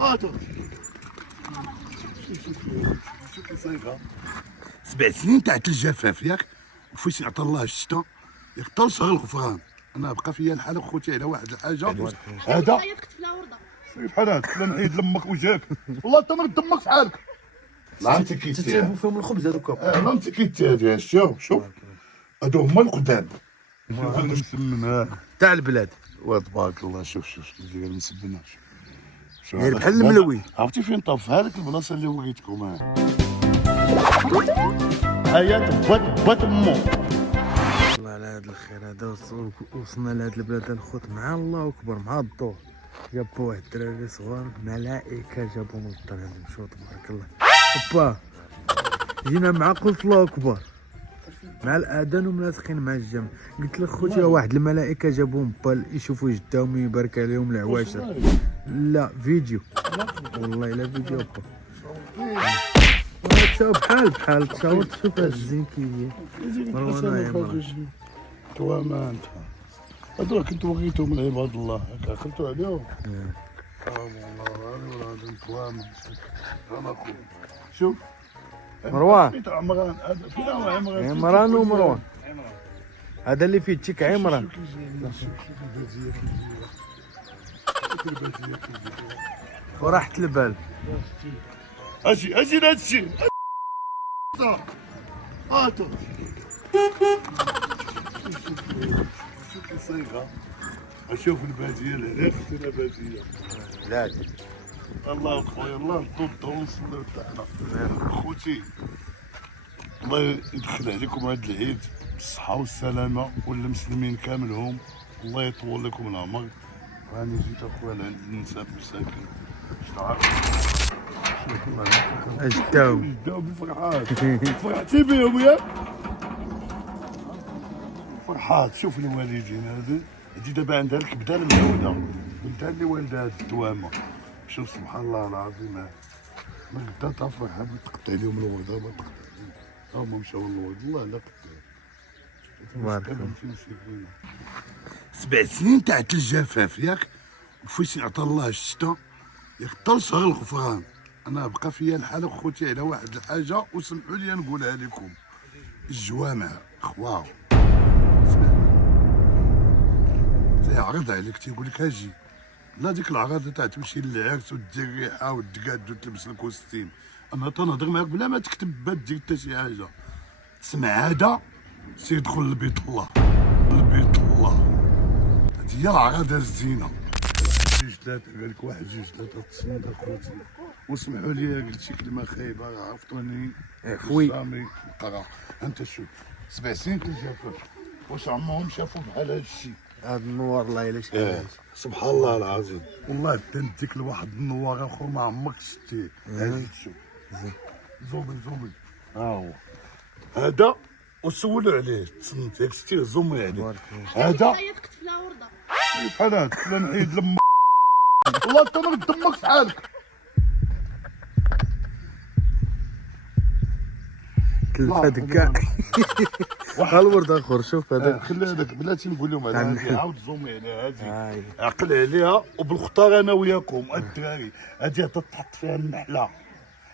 هاتو شوف كي صايبه 7 سنين تاع الجفاف ياك، وفاش عطا الله الشتا ياك طول شهر الغفران. انا بقى فيا الحاله خوتي على واحد الحاجه هذا بحال هكا لا نعيد لامك وجهك والله تمرد دمك في حالك. لا انت كيتي تتعبوا فيهم الخبز هذوك. لا انت كيتي شوف هادو هما القدام. شوف انا مسمن تاع البلاد. وتبارك الله. شوف كيدير مسبنا. داير بحال الملوي. عرفتي فين طاف هذيك البلاصه اللي وريتكم حياة بات مو. الله على هذا الخير هذا. وصلنا لهاد البلاد الخوت مع الله اكبر مع الضوء. جابوا واحد الدراري صغار ملائكه جابوهم للدار هذا مشوا تبارك الله. با جينا مع قلت الله اكبر مع الاذان وملاصقين مع الجمع. قلت لك خوتي واحد الملائكه جابوهم با يشوفوا جداهم يبارك عليهم العواشر. لا فيديو والله الا فيديو با. بحال تصور تشوف هاد الزين كيجي مروان وعمران. توما انت هذوك كنت وريتهم لعباد الله هكا خلتوا عليهم. شوف مروان عمران هذا فين هو عمران؟ عمران ومروان هذا اللي فيه تشيك عمران. وراحت البال. اجي هادشي هاتو شوف كي صايغه. اشوف الباديه العراق فينا باديه لا الله خويا الله ضد ونصلوا تاعنا خوتي. الله يدخل عليكم هذا العيد بالصحة والسلامة والمسلمين كاملهم. الله يطول لكم العمر. راني جيت اخويا لعند النساء مساكن اجداو بالفرحات. فرحتي بهم ياك فرحات. شوف الوالدين هادي دابا عندها الكبده المعوده ولدها اللي والده هاد الدوامه. شوف سبحان الله العظيم ما قدرت تفرح تقطع عليهم الورده ما تقطع عليهم. هما مشاو للورد الله لا قطع. تبارك الله. 7 سنين تاع الجفاف ياك، وفاش عطا الله الشتا ياك طول شهر الغفران. انا بقى فيا الحاله خوتي على واحد الحاجه وسمحوا لي نقولها لكم. الجوامع خواو تيعرض عليك تيقول لك اجي. لا ديك العراضه تاع تمشي للعرس ودير الريحه والدقاد وتلبس الكوستيم. انا تنهضر معاك بلا ما تكتب با دير حتى شي حاجه. تسمع هذا سيدخل لبيت الله. لبيت الله هادي هي العراضه الزينه. 2 3 قال لك 1 2 3 تصنت اخوتي. واسمحوا لي قلت شي كلمه خايبه عرفتوني. عفوي سامي قرا انت شوف 7 سنين الجفاف واش عمرهم شافوا بحال هاد الشيء. هذا النوار الله الا شحال. سبحان الله العظيم والله تنديك لواحد النوار اخو ما عمرك شتيه. هاجي تشوف زومي ها هو هذا وسولوا عليه تصنت ياك شتيه زومي عليه. هذا بحال هكا لا نعيد لما والله تمرد دمك في حالك. هذاك كاع الورد اخر. شوف هذاك خلي هذاك بلاتي نقول لهم على هذه عاود زومي على هذه عقل عليها وبالخطار انا وياكم الدراري. هذه تحط فيها النحله.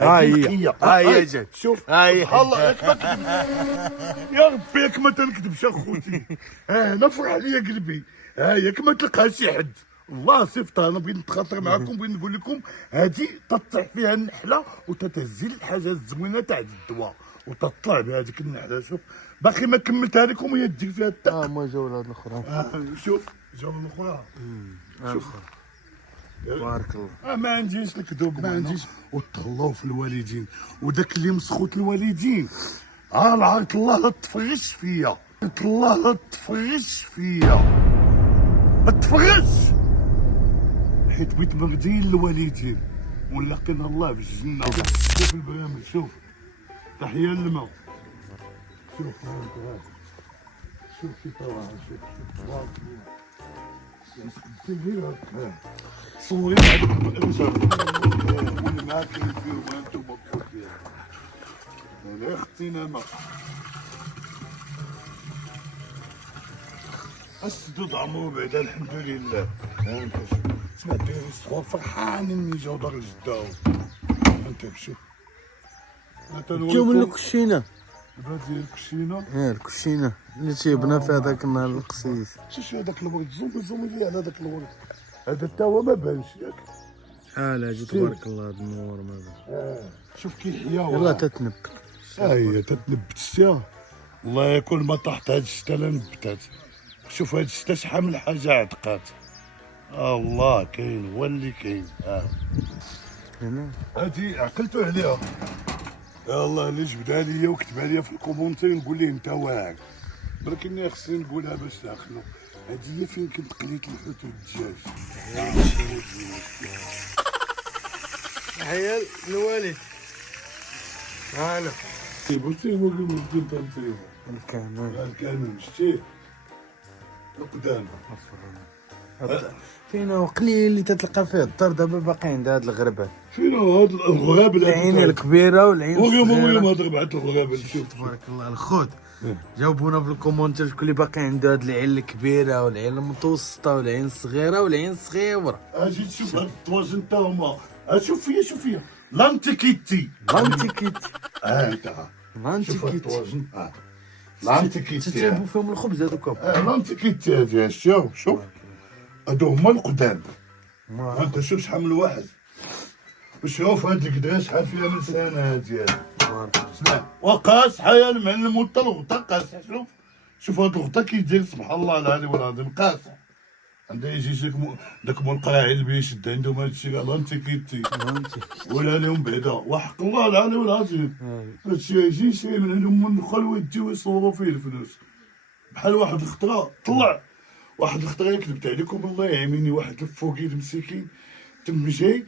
هي جات. شوف سبحان الله ياك ما تكذب يا ربي ياك ما تنكذبش اخوتي. انا فرح ليا قلبي. ياك ما تلقاها شي حد والله صيفطها. انا بغيت نتخاطر معكم بغيت نقول لكم هذه تطيح فيها النحله وتتهزي الحاجه الزوينه تاع الدواء وتطلع بهذيك النحله. شوف باقي ما كملتها لكم وهي دير فيها التاء. ما جاو هاد الاخرى. شوف جاو الاخرى. شوف تبارك الله. ما عنديش الكذوب ما عنديش. وتهلاو في الوالدين وداك اللي مسخوت الوالدين. العرض الله لا تفرش فيا. الله لا تفرش فيا ما تفرش حيت بغيت مرضيين الوالدين ولقينا الله بالجنه. شوف البرامج شوف تحيه للماء. شوف كي طالع شوف تبارك الله. صوري هذوك واللي ماكل فيه وانتم مبسوط فيها. انا اغتنامه السدود عمرو بعدا الحمد لله. سمع الدراري الصغار فرحانين ملي جاو دار جداهم. انت شوف جاو من الكشينه. البلاد ديال الكشينه. الكشينه اللي تيبنا في هذاك النهار القصيص. شوف هذاك الورد زومي لي على هذاك الورد. هذا حتى هو ما بانش ياك. شحال هادي تبارك الله هاد النور ما بان. شوف كيحيا. يلا تتنبت. هي تتنبت الشتا. الله يكون ما طاحت هاد الشتا لا نبتات. شوف هاد الشتا شحال من حاجه عتقات. الله كاين هو اللي كاين. هنا هادي عقلتو عليها. يا الله اللي جبدها ليا وكتبها ليا في الكومونتير نقول ليه انت واعر. ولكن خصني نقولها باش تعقلوا. هادي هي فين كنت قليت الحوت والدجاج. تحية الوالد. هلا سيبو كنت نطيبو. الكامل شتيه القدام. فينا قليل اللي تتلقى فيه الدار دابا باقي عند هاد الغربان. فين هاد الغراب العين الكبيره والعين الصغيره. اليوم هاد 4 الغراب. شوف تبارك الله الخوت. جاوبونا في الكومونتير شكون اللي باقي عنده هاد العين الكبيره والعين المتوسطه والعين الصغيره والعين الصغيره. اجي تشوف هاد الطواجن تا هما. شوف فيا لانتيكيتي. انت شوف هاد الطواجن. لانتيكيتي تتعبوا فيهم الخبز هذوك. لانتيكيتي هادي شوف هادو هما القدام. انت شوف شحال من واحد. وشوف هاد الكدا شحال فيها من سنه هادي. اسمع وقاس حيا المعلم وتا الغطا قاس. شوف هاد الغطا كيدير سبحان الله العلي والعظيم قاس. عندها يجي داك مول القراعي اللي بيشد عندهم هادشي قال لانتيكيتي ولا لهم بعدا وحق الله العلي والعظيم. هادشي يجي يشري من عندهم من الاخر ويديو ويصوروا فيه الفلوس. بحال واحد الخطره طلع واحد الخطره كذبت عليكم الله يعيني. واحد الفوقيد مسكين تم جاي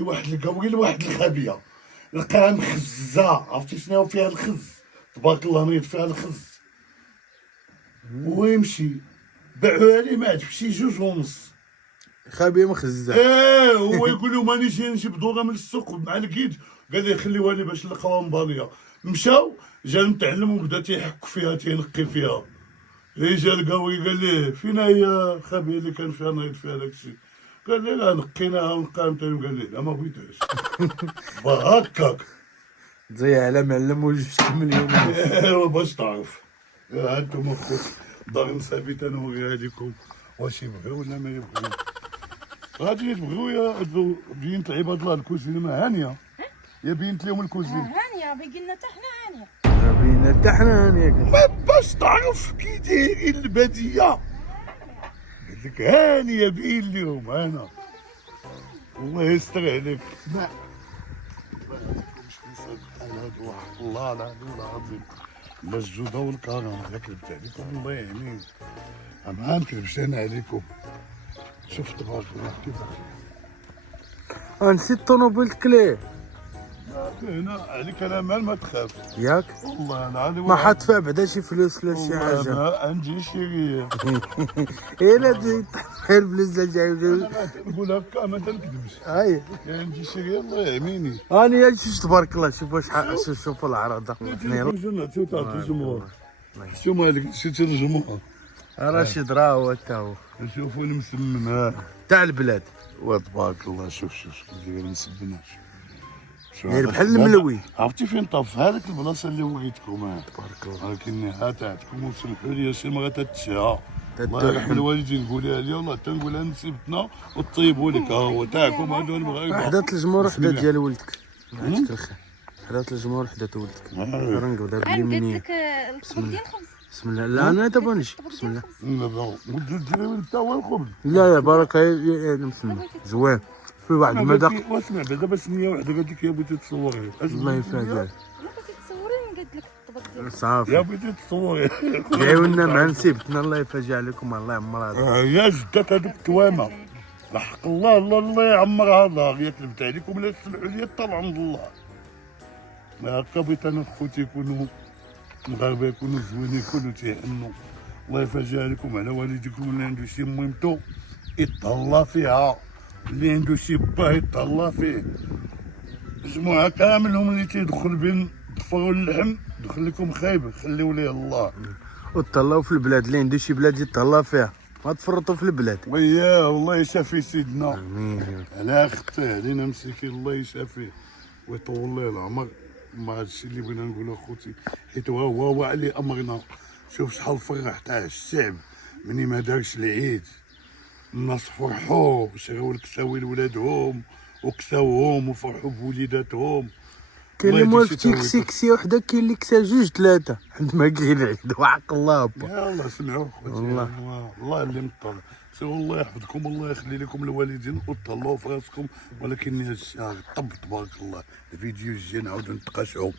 واحد القويل واحد الخبيه لقاها مخزه. عرفتي شنو فيها الخز تبارك الله نيض فيها الخز. ويمشي باعوها لي ما عرف شي 2.5 خابيه مخزه. هو يقول لهم ماني جاي نجيب دوره من السوق مع الكيد. قال لي خليوها لي باش نلقاوها مباليه. مشاو جا متعلم وبدا تيحك فيها تينقي فيها. جا القوي قال ليه فين هي الخبيه اللي كان فيها نايض فيها داكشي. قال لي لا نقيناها ونقام تاني. قال لي لا ما بغيتهاش. هكاك تضيع على معلم و 2 مليون. ايوا باش تعرف. هانتوما خوت دار ثابت انا وغاديكم واش يبغيو ولا ما يبغيو. غادي تبغيو يا بنت عباد الله الكوزينه ما هانيه. يا بنت لهم الكوزينه هانيه باقي لنا حتى حنا هانيه. بينا حتى حنا هانيه. ما باش تعرف كي دايرين الباديه. قال لك هانيه باين اليوم انا. الله يستر عليك. اسمع ما عندكمش حساب بحال هادو وحق الله العظيم. لا الجوده والكرم لا كذبت عليكم الله يعيني. ما نكذبش انا عليكم. شوف تبارك الله كيف نسيت الطوموبيل كلي. هنا عليك انا مال ما تخاف ياك والله العظيم. ما حط فيها بعدا شي فلوس ولا شي حاجه. ما عندي شي. لا تجي تحير الفلوس اللي جايبين. نقول هكا ما تنكذبش. هاي عندي شي الله يعيني. هاني شوف تبارك الله شوف شحال شوف العرضه. نعطيو تعطي الجمهور. شوف مالك شتي الجمهور. رشيد راه هو تا هو. شوفوا المسمن تاع البلاد. وتبارك الله. شوف كيدير المسمن. داير بحال الملوي. عرفتي فين طاف هذيك البلاصه اللي وريتكم تبارك الله. ولكن ها تاعتكم وسمحوا لي شي مره تتشهى. الله يرحم الوالدين قوليها لي والله تنقولها نسيبتنا وطيبوا لك. ها هو تاعكم هادو المغاربه. حدات الجمهور وحده ديال ولدك. يعطيك الخير. حدات الجمهور وحده ولدك. رنقوا دابا اليمينيه. لك الخبز ديال الخبز. بسم الله. لا انا دابا نجي. بسم الله. لا ديري انت هو الخبز. لا بركه بسم الله. زوين في واحد المذاق. واسمع بعدا باش ثانيه وحده قالت لك يا بغيتي تصوري. الله يفادك. بغيتي تصوريني قالت لك الطبق ديالك. صافي. يا بغيتي تصوري. عيونا مع نسيبتنا الله يفاجئ عليكم الله يعمر هذا. يا جدك هذوك التوامه. بحق الله يعمرها الله. يا كذبت عليكم لا تسمحوا لي طال عند الله. هكا بغيت انا خوتي يكونوا المغاربه يكونوا زوينين يكونوا تيحنوا. الله يفرجها عليكم على والديكم. اللي عنده شي ميمتو يتهلا فيها. اللي عنده شي باه يتهلا فيه. مجموعه كاملهم اللي تيدخل بين الضفر واللحم دخل لكم خايب خليو ليه الله. وتهلاو في البلاد اللي عنده شي بلاد يتهلا فيها. ما تفرطوا في البلاد. وياه الله يشافي سيدنا امين يا رب. على اختي علينا مسكين الله يشافيه ويطول ليه العمر. ما هادشي اللي بغينا نقولو اخوتي، حيت هو علي امرنا. شوف شحال فرح تاع الشعب مني ما دارش العيد، الناس فرحوا شراو الكساوي لولادهم وكساوهم وفرحوا بوليداتهم. كاين الله اللي موالف يديك شي تيكسي تاويل. كسي وحده، كاين اللي كسا جوج ثلاثه عندما كاين العيد. وحق الله با. يا الله سمعوا خوتي، والله. الله اللي مطلع. سير الله يحفظكم والله يخلي لكم الوالدين وتهلاو في راسكم. ولكن هذا الشهر طب تبارك الله. الفيديو الجاي نعاودو نتقاشعو.